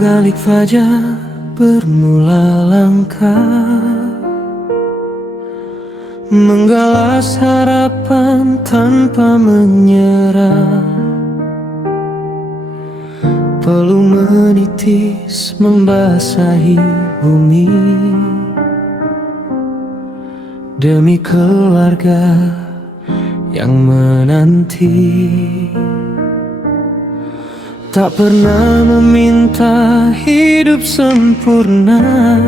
balik fajar bermula langkah, menggalas harapan tanpa menyerah. Peluh menitis membasahi bumi demi keluarga yang menanti. Tak pernah meminta hidup sempurna,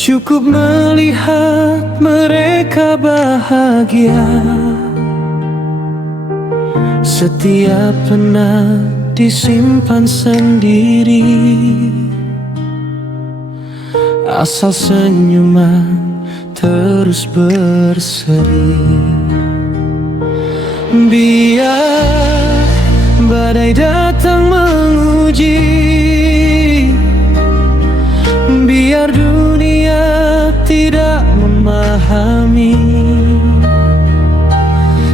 cukup melihat mereka bahagia. Setiap penat disimpan sendiri, asal senyuman terus berseri. Biar badai datang menguji, biar dunia tidak memahami,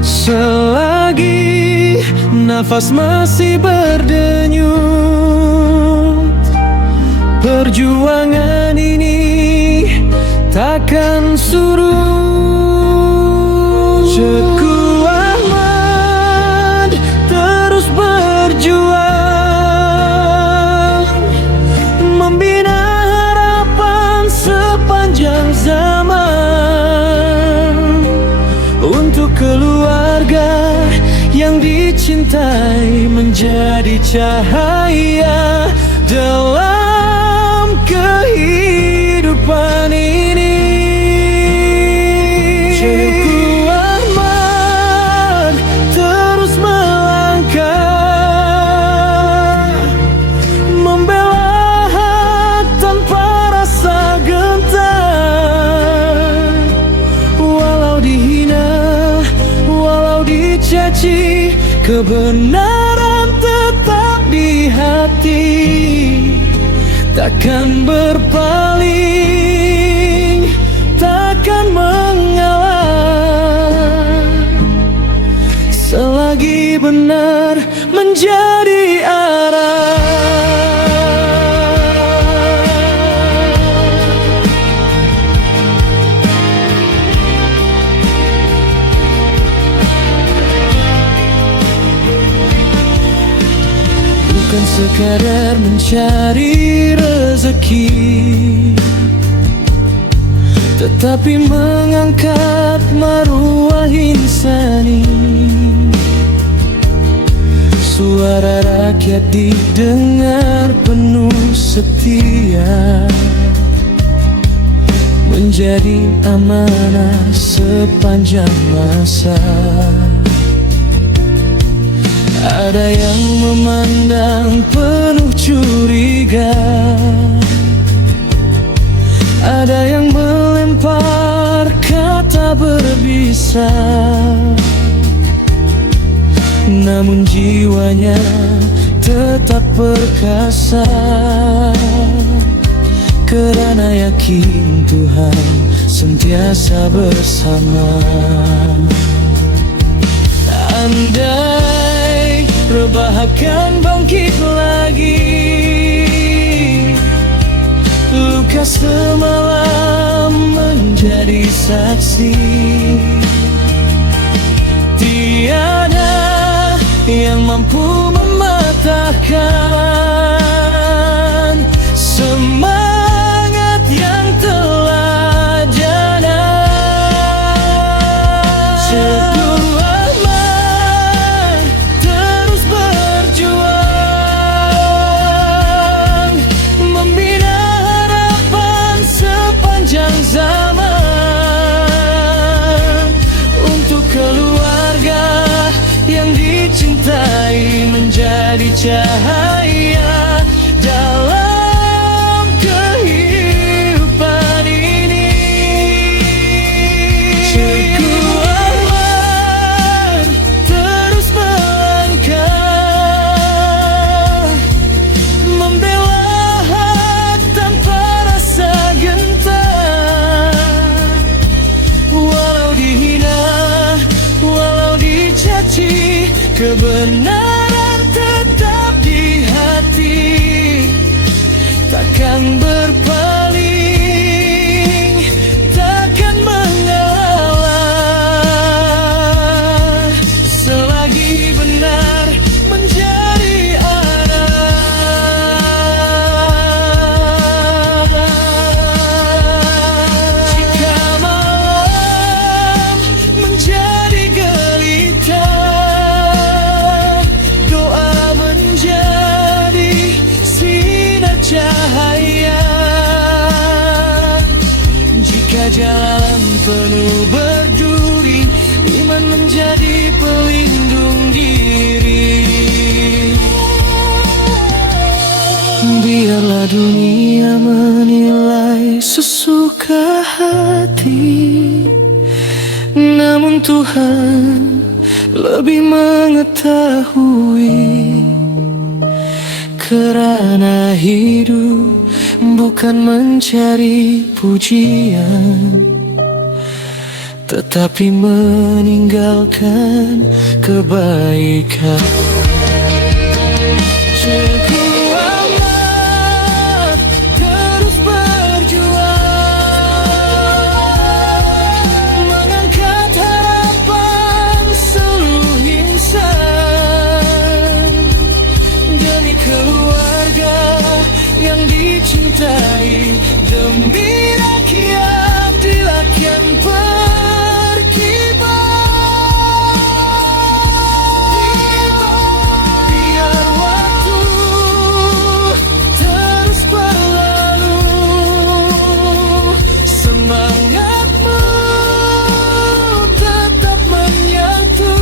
selagi nafas masih berdenyut, perjuangan ini takkan surut. Teguh Ahmad terus berjuang, membina harapan sepanjang zaman untuk keluarga yang dicintai, menjadi cahaya dalam kehidupan ini. Teguh Ahmad terus melangkah, membela hak tanpa rasa gentar. Walau dihina, walau dicaci, kebenaran tetap di hati, takkan berpaling, takkan mengalah, selagi benar menjadi arah. Bukan sekadar mencari rezeki, tetapi mengangkat maruah insani. Suara rakyat didengar penuh setia, menjadi amanah sepanjang masa. Ada yang memandang penuh curiga, ada yang melempar kata berbisa, namun jiwanya tetap perkasa, karena yakin Tuhan sentiasa bersama. Andai rebah akan bangkit lagi, luka semalam menjadi saksi. Tiada yang mampu mematahkan semangat yang telah jana. Teguh Ahmad terus berjuang, membina harapan sepanjang zaman untuk keluarga yang dicintai, menjadi cahaya dalam kehidupan ini. Teguh Ahmad terus melangkah, membela hak tanpa rasa gentar. Walau dihina, walau dicaci, kebenaran tetap di hati. takkan berpaling, takkan mengalah selagi benar menjadi anak. Jika malam menjadi gelita, doa menjadi sinar cahaya. Jika jalan penuh berduri, iman menjadi pelindung diri. Biarlah dunia menilai sesuka hati, namun Tuhan lebih mengetahui. Kerana hidup bukan mencari pujian, tetapi meninggalkan kebaikan. Teguh amat terus berjuang, mengangkat harapan seluruh insan demi keluarga yang dicintai, demi rakyat dilahirkan berkibar. Biar waktu terus berlalu, semangatmu tetap menyatu.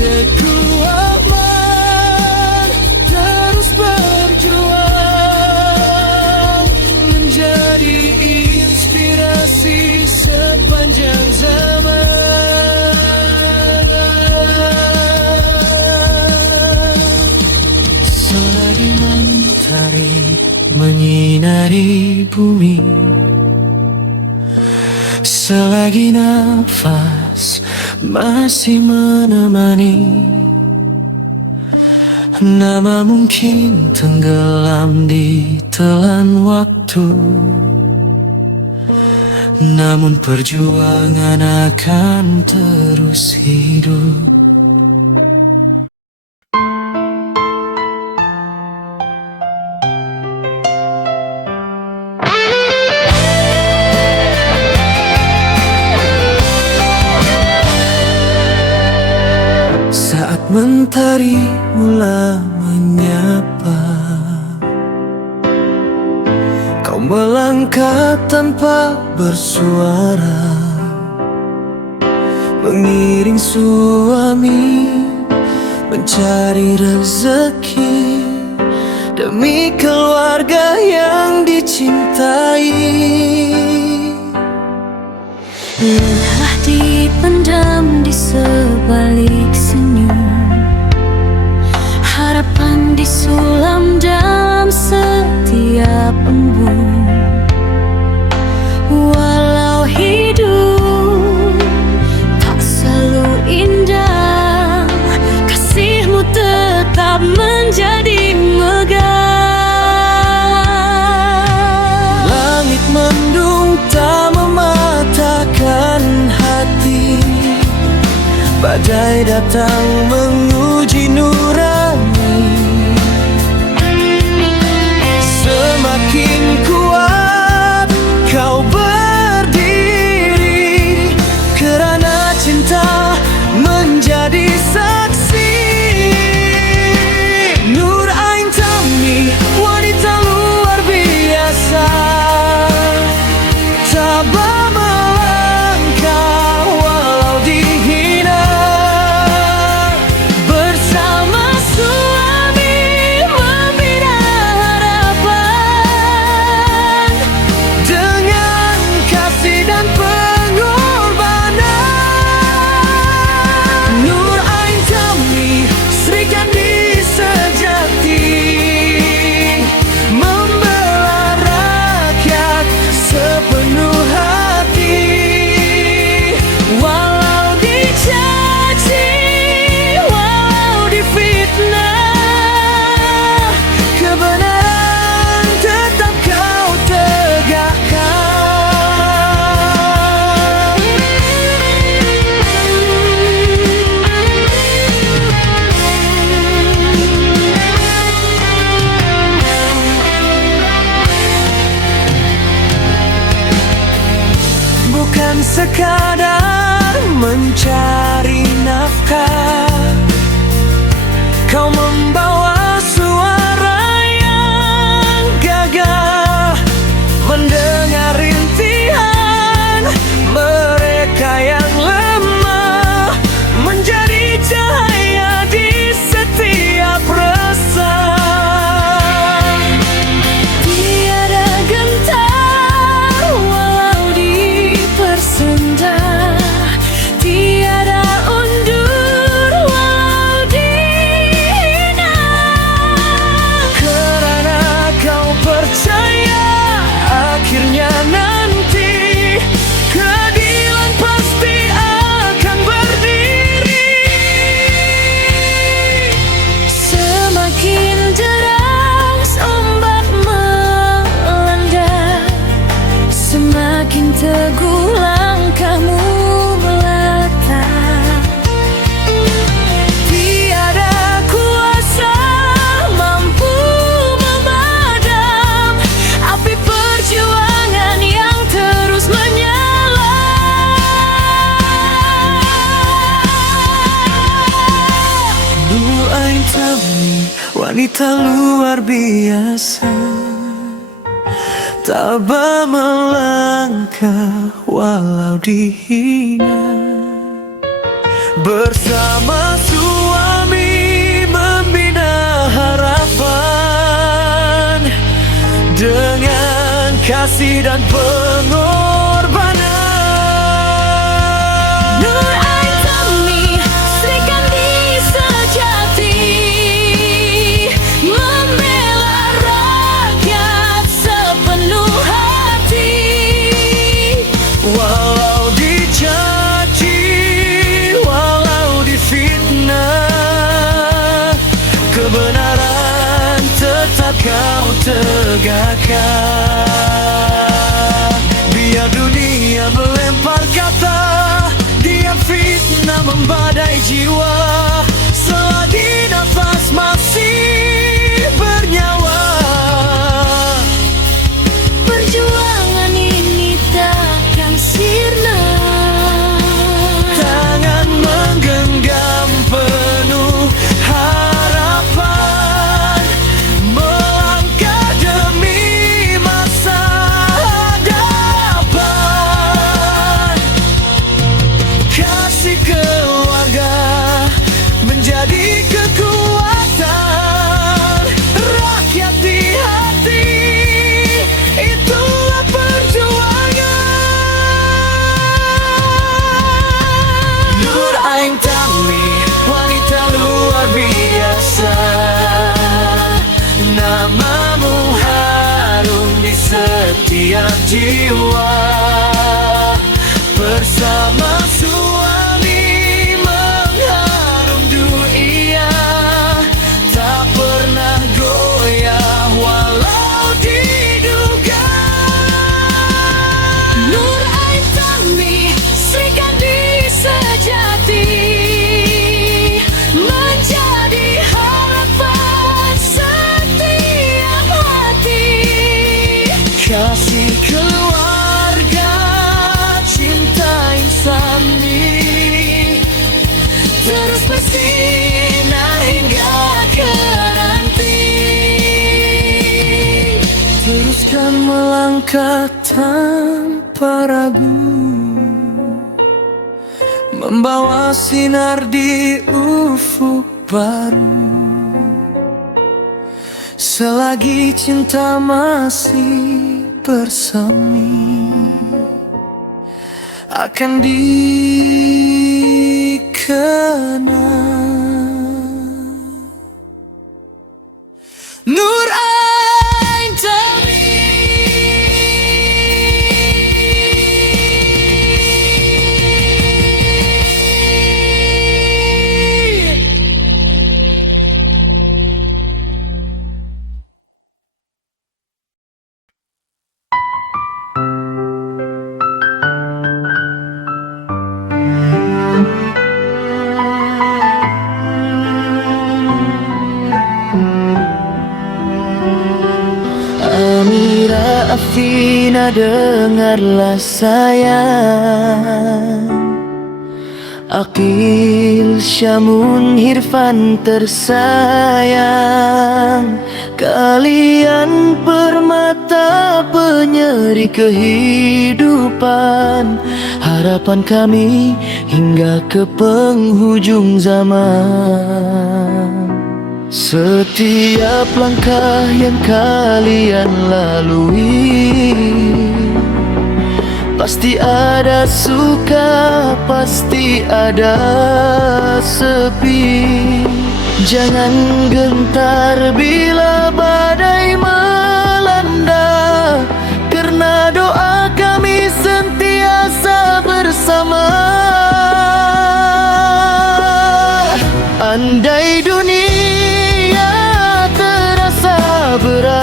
Teguh aman terus berjuang, menjadi inspirasi sepanjang zaman. Selagi mentari menyinari bumi, selagi nafas masih menemani, nama mungkin tenggelam di telan waktu, namun perjuangan akan terus hidup. Saat mentari mula menyapa, kau melangkah tanpa bersuara, mengiring suami mencari rezeki demi keluarga yang dicintai. Lelah dipendam di sebalik senyum, harapan disulam dalam setiap embun. Walau hidup tak selalu indah, kasihmu tetap menjadi megah. Langit mendung tak mematahkan hati, badai datang menguji nurani. Semakin kuat kau berdiri, kerana cinta menjadi saksi. Nur Ain Tami, wanita luar biasa, tabah melangkah walau dihina. wanita luar biasa. Tabah melangkah walau dihina, bersama suami membina harapan dengan kasih dan pengorbanan. Nur Ain Tami, Sri Kandi sejati, membela rakyat sepenuh hati. Walau dicaci, walau difitnah, kebenaran tetap kau tegakkan. Biar dunia melempar kata, diam fitnah membadai jiwa, selagi nafas masih bernyawa. Perjuangan ini takkan sirna. Tangan menggenggam penuh harapan, melangkah demi masa hadapan. Kasih keluarga menjadi kekuatan, rakyat di hati, itulah perjuangan. Nur Ain Tami, wanita luar biasa, namamu harum di setiap jiwa. Bersama suami mengharum dunia, tak pernah goyah walau diduga. Nur Ain Tami, Sri Kandi sejati, menjadi harapan setiap hati. Kasih keluarga, cinta insani, Terus bersinar hingga ke nanti. teruskan melangkah tanpa ragu, membawa sinar di ufuk baru. Selagi cinta masih bersemi, akan dikenang. Nur Ain Tami. Amira Afina, dengarlah sayang, Aqil Syamun Hirfan tersayang, kalian permata penyeri kehidupan, harapan kami hingga ke penghujung zaman. Setiap langkah yang kalian lalui, pasti ada suka, pasti ada sepi. Jangan gentar bila badai melanda, karena doa kami sentiasa bersama. Andai dunia terasa berat,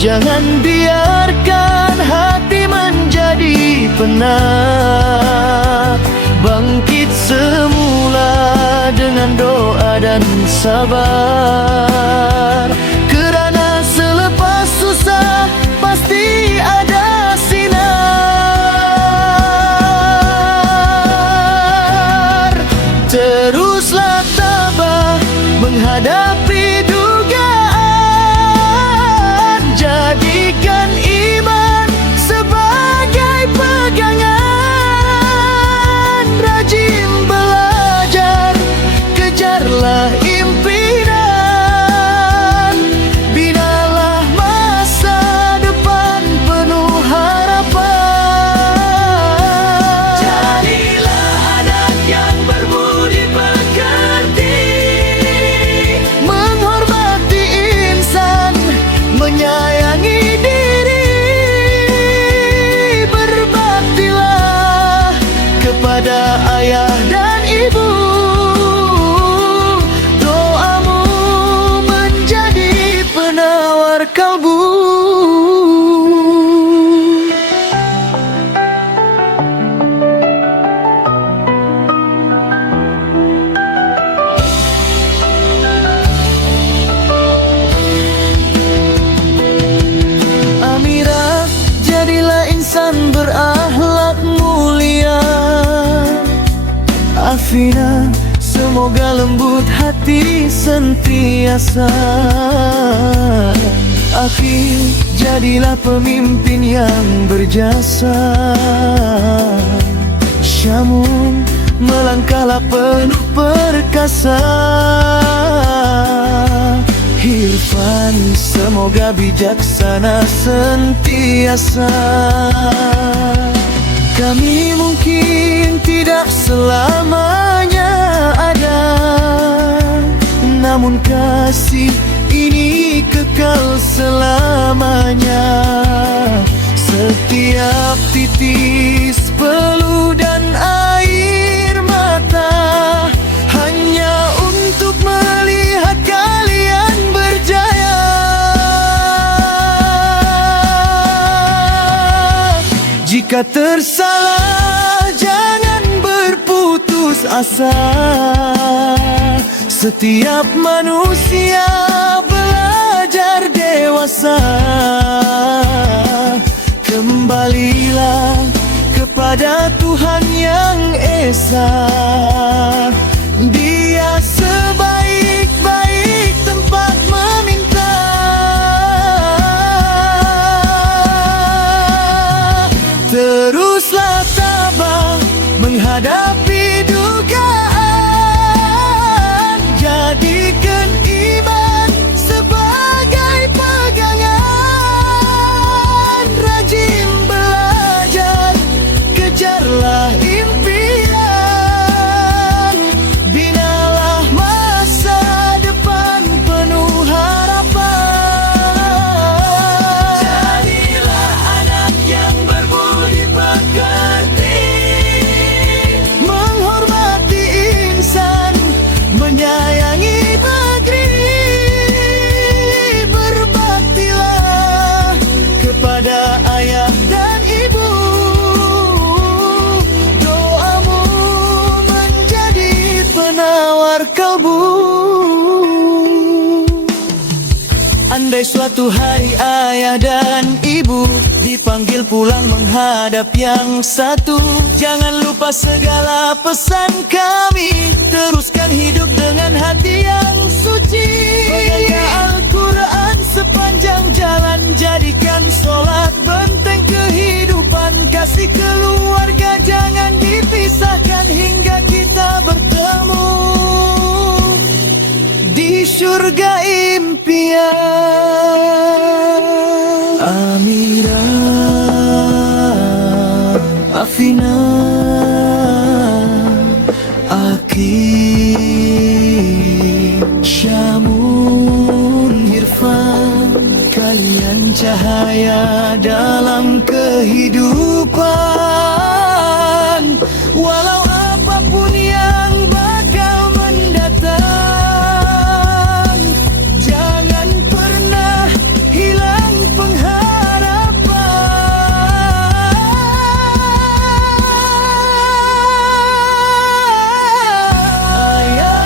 jangan biarkan hati menjadi penat. Bangkit semula dengan doa dan sabar, kerana selepas susah pasti ada sinar. Teruslah tabah menghadapi dugaan. Jadikan iman sebagai pegangan, rajin belajar, kejarlah impian, binalah masa depan penuh harapan. Jadilah anak yang berbudi pekerti, Menghormati insan, menyayangi diri, berbaktilah kepada ayah dan ibu. Doamu menjadi penawar kalbu. Amirah, jadilah insan berakhlak mulia. Afina, semoga lembut hati sentiasa. Akil, jadilah pemimpin yang berjasa. Syamun, melangkahlah penuh perkasa. Irfan, semoga bijaksana sentiasa. Kami mungkin tidak selamanya ada, namun kasih ini kekal selamanya. Setiap titis peluh dan air mata hanya untuk melihat kalian berjaya. Jika tersalah, jangan berputus asa. Setiap manusia belajar dewasa. Kembalilah kepada Tuhan yang Esa. Dia sebaik-baik tempat meminta. Teruslah tabah menghadapi dugaan. Jadikan iman sebagai pegangan, rajin belajar, kejarlah impian, binalah masa depan penuh harapan. jadilah anak yang berbudi pekerti, Menghormati insan, menyayangi negeri, berbaktilah kepada ayah dan ibu. Doamu menjadi penawar kalbu. Andai suatu hari ayah dan ibu dipanggil pulang menghadap yang satu, jangan lupa segala pesan kami. Teruskan hidup dengan hati yang suci. Pegang Al-Quran sepanjang jalan, jadikan sholat benteng kehidupan. Kasih keluarga jangan dipisahkan hingga kita bertemu di surga impian. Amirah, Afina, Akil, Syamun, Irfan, kalian cahaya dalam kehidupan. Walau apapun yang bakal mendatang, jangan pernah hilang pengharapan. Ayah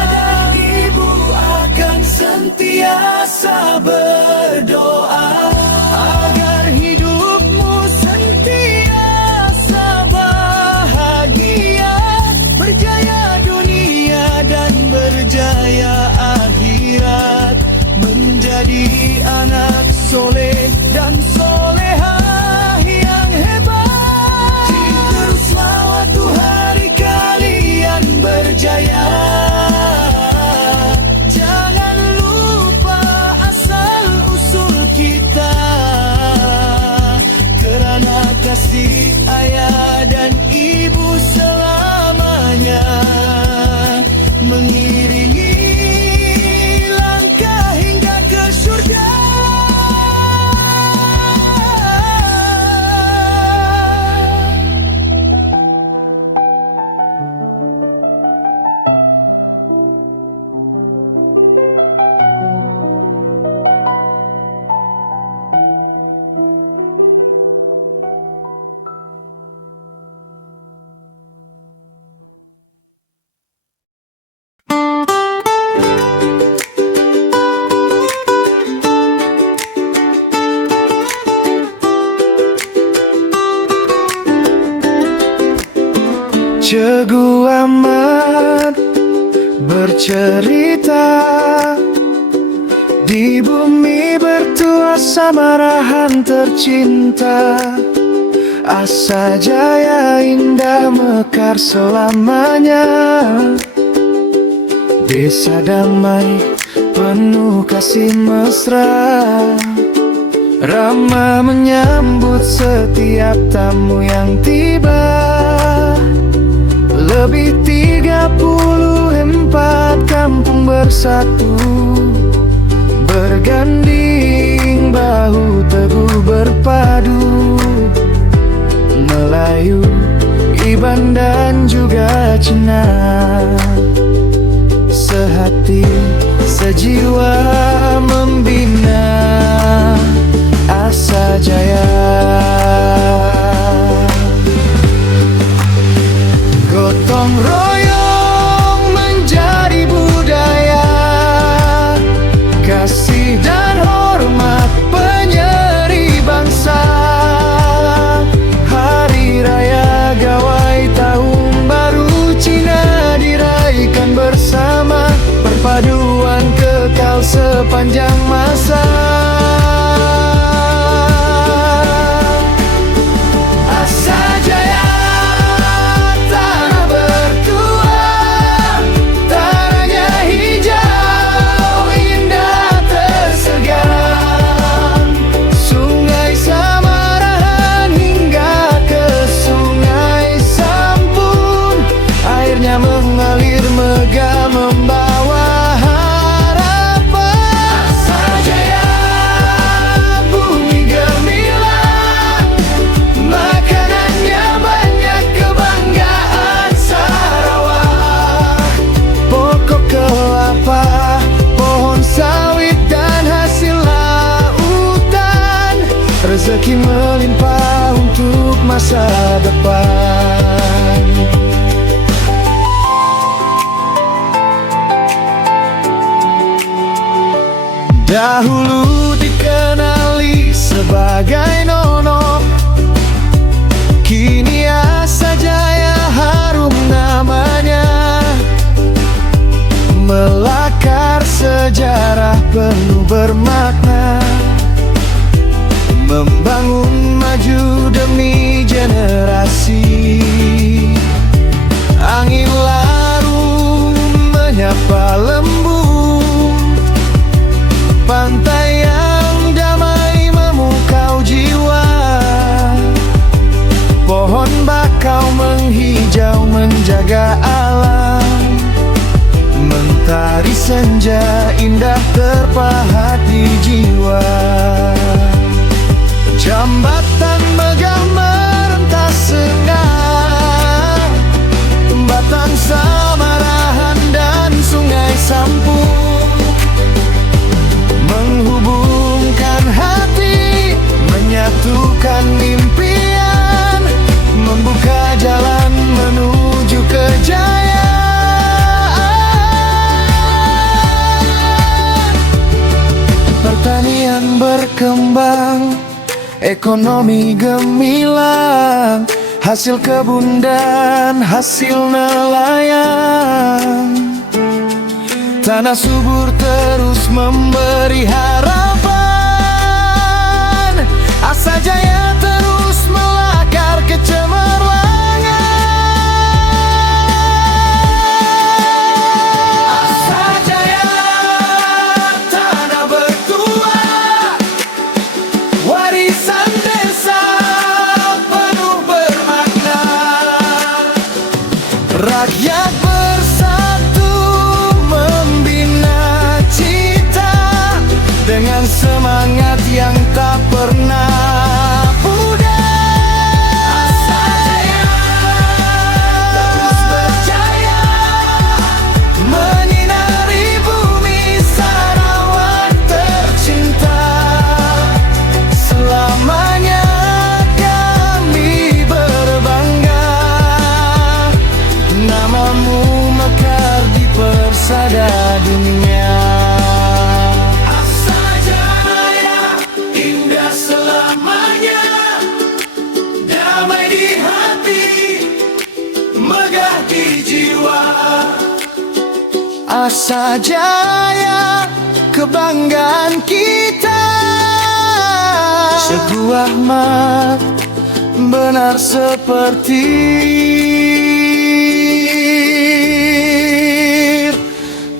mengiringi langkah hingga ke surga. Cegu amat bercerita, di bumi bertua samarahan tercinta. Asa Jaya indah mekar selamanya, desa damai penuh kasih mesra, ramah menyambut setiap tamu yang tiba. Lebih 34 kampung bersatu, berganding bahu teguh berpadu. Melayu, Iban dan juga Cina, sehati sejiwa membina Asa Jaya. Gotong royong menjadi budaya, kasih dan hormat penyeri bangsa. Hari Raya Gawai Tahun Baru Cina dirayakan bersama, perpaduan kekal sepanjang masa. Mengalir megah membawa harapan. Asa Jaya, bumi gemilang, makanannya banyak kebanggaan Sarawak. Pokok kelapa, pohon sawit dan hasil lautan, rezeki melimpah untuk masa depan. Dahulu dikenali sebagai Nono, kini Asa Jaya harum namanya, melakar sejarah penuh bermakna, membangun maju demi generasi. Angin laru menyapa lembu, pantai yang damai memukau jiwa. Pohon bakau menghijau menjaga alam, mentari senja indah terpahat di jiwa. Jambatan megah merentas senang, Batang Samarahan dan Sungai Sampung, menghubungkan hati, menyatukan impian, membuka jalan menuju kejayaan. Pertanian berkembang, ekonomi gemilang, hasil kebun dan hasil nelayan. Tanah subur terus memberi harapan, Asa Jaya terus melakar kecemerlangan. Asa Jaya, tanah bertua, warisan desa penuh bermakna. Rakyat bersatu indah dunia. Asa Jaya indah selamanya, damai di hati, megah di jiwa. Asa Jaya kebanggaan kita, sebuah mat benar seperti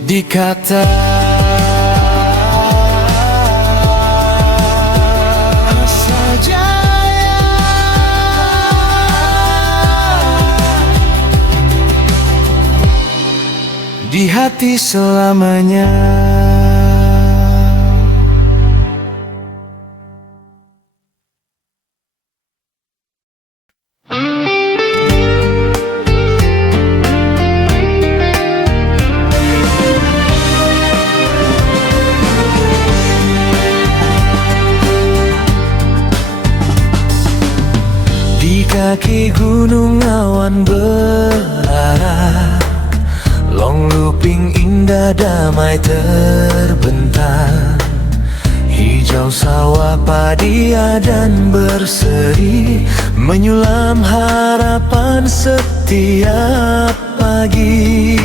dikata. Asa Jaya di hati selamanya. Di kaki gunung awan berarah, long luping indah damai terbentang. Hijau sawah padi dan berseri, menyulam harapan setiap pagi.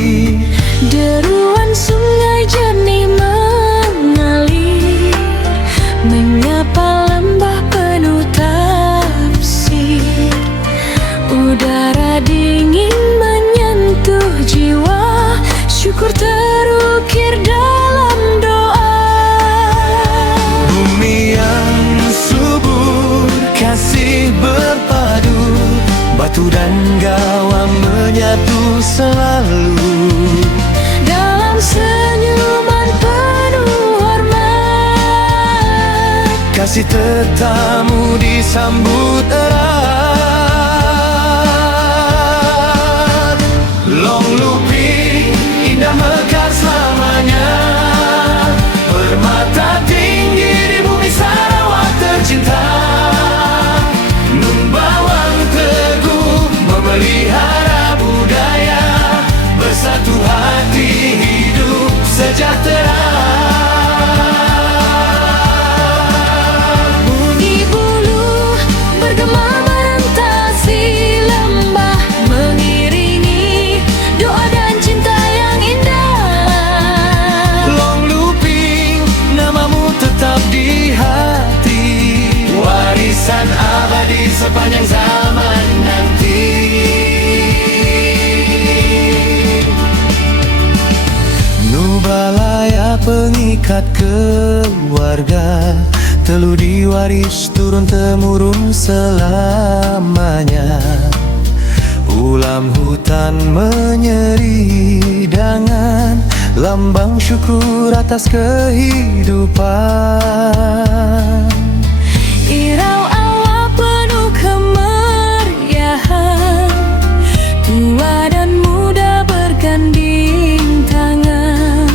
Deruan sungai jernih mengalir, menyapa lembah penuh tafsir. Udara dingin menyentuh jiwa, syukur terukir dalam doa. Bumi yang subur, kasih berpadu, batu dan gawang menyatu selalu. Dalam senyuman penuh hormat, Kasih tetamu disambut erat. Long Luping indah mekar selamanya, bermata tinggi di bumi Sarawak tercinta. Membawang teguh memelihara budaya, bersatu hati hidup sejahtera. bunyi bulu bergema merentasi lembah, mengiringi doa dan cinta yang indah. Long Luping, namamu tetap di hati, warisan abadi sepanjang zaman nanti. Nubalaya pengikat keluarga, telu diwaris turun-temurun selamanya. Ulam hutan menyeri dangan, lambang syukur atas kehidupan. Irau awal penuh kemeriahan, tua dan muda berganding tangan.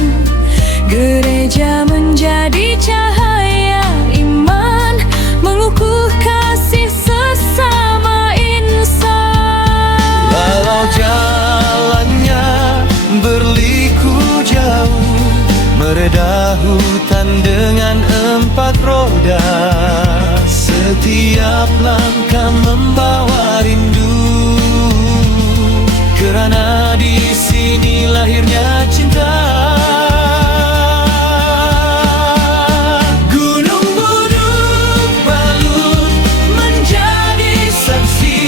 Gereja menjadi cahaya iman, mengukuh kasih sesama insan. Walau jalannya berliku jauh, meredah hutan dengan 4 roda, setiap langkah membawa rindu, kerana di sini lahirnya cinta. Gunung Buduk Balut menjadi saksi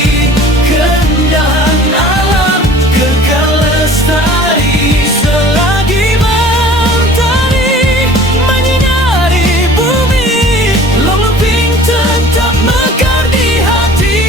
keindahan alam, kekal lestari selagi mentari menyinari bumi. Long Luping tetap mekar di hati.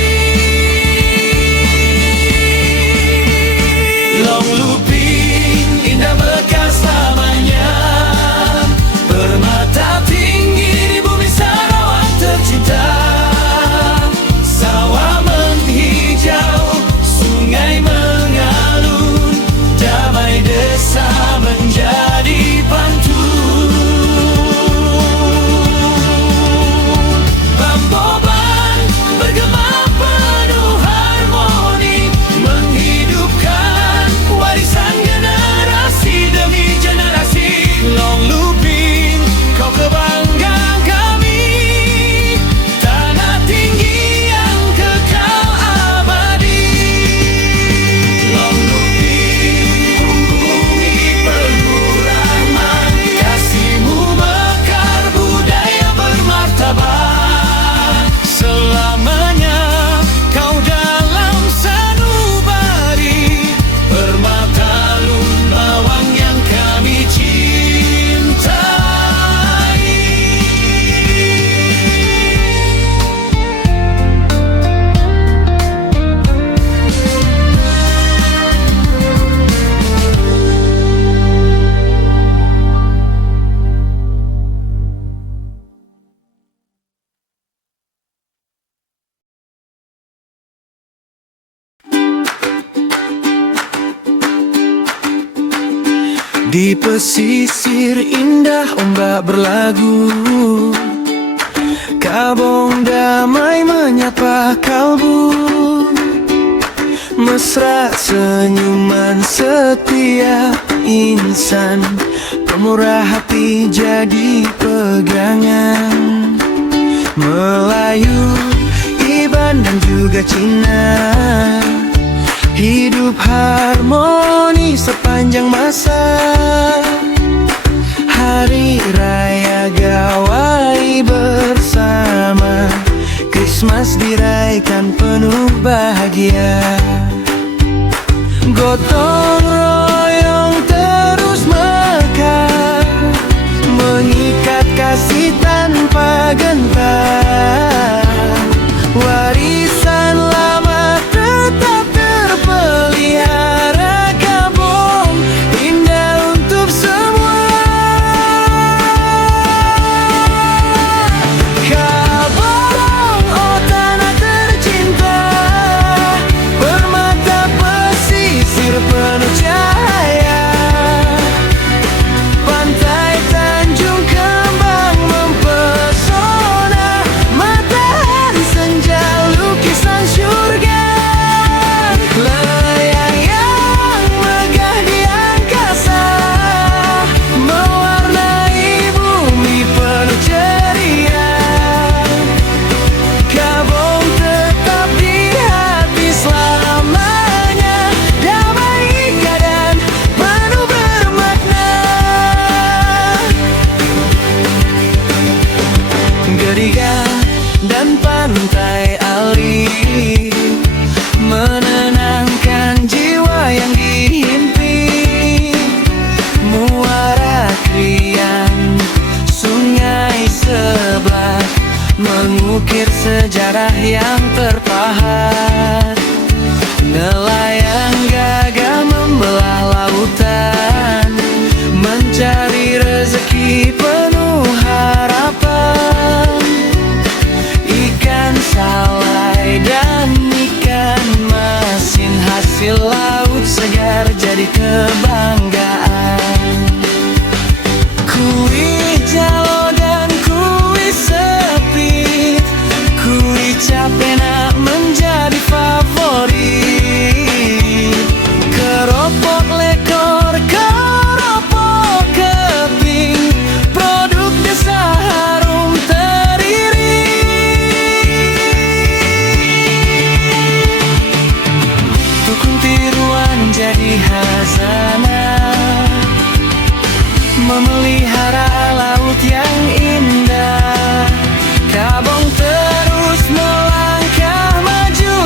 Di pesisir indah ombak berlagu, Kabong damai menyapa kalbu. Mesra senyuman setiap insan, pemurah hati jadi pegangan. Melayu, Iban dan juga Cina, hidup harmoni sepanjang masa. Hari Raya Gawai bersama, Christmas dirayakan penuh bahagia. Gotong royong terus mekar, mengikat kasih tanpa gentar. Warisan lama tetap terpelihara, Kabong indah untuk semua. Kabong, oh tanah tercinta, permata pesisir penuh cahaya. Pantai Tanjung Kembang mempesona, matahari senja lukisan surga. Layang yang megah di angkasa, mewarnai bumi penuh ceria. Kabong tetap di hati selamanya, damai dan penuh bermakna. Geriga dan pantai alih menenangkan jiwa yang dihimpit. Muara Krian, sungai sebelah, mengukir sejarah yang terpahat. Nelayan gagah membelah lautan, mencari rezeki penuh harapan. Ikan salai dan ikan masin, hasil laut segar jadi kebanggaan. Kui jalo dan kui sepit, kui capena menjadi favorit. Keropok lekor, keropok keping, produk desa harum teriring. Tukun tiruan jadi hazanah, memelihara laut yang indah. Kabong terus melangkah maju,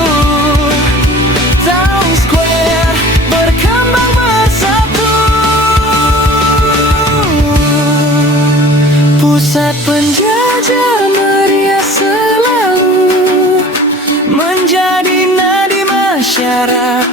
Town Square berkembang bersatu. Pusat penjajah meriah selalu, menjadi nadi masyarakat.